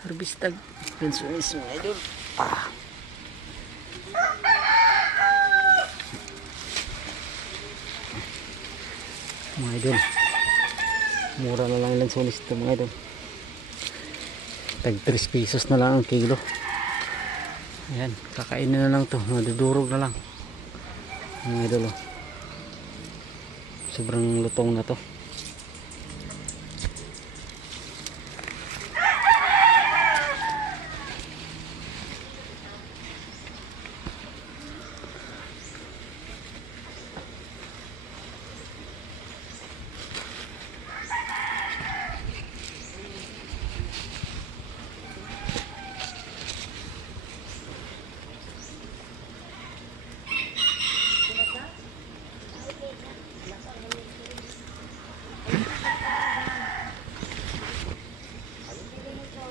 Harbistag lansones mga idol. Mga idol, mura na lang lansones ito mga idol. Tag 3 pesos na lang ang kilo. Ayan, kakainin na lang to, madudurog na lang mga idol. Sobrang lutong na to.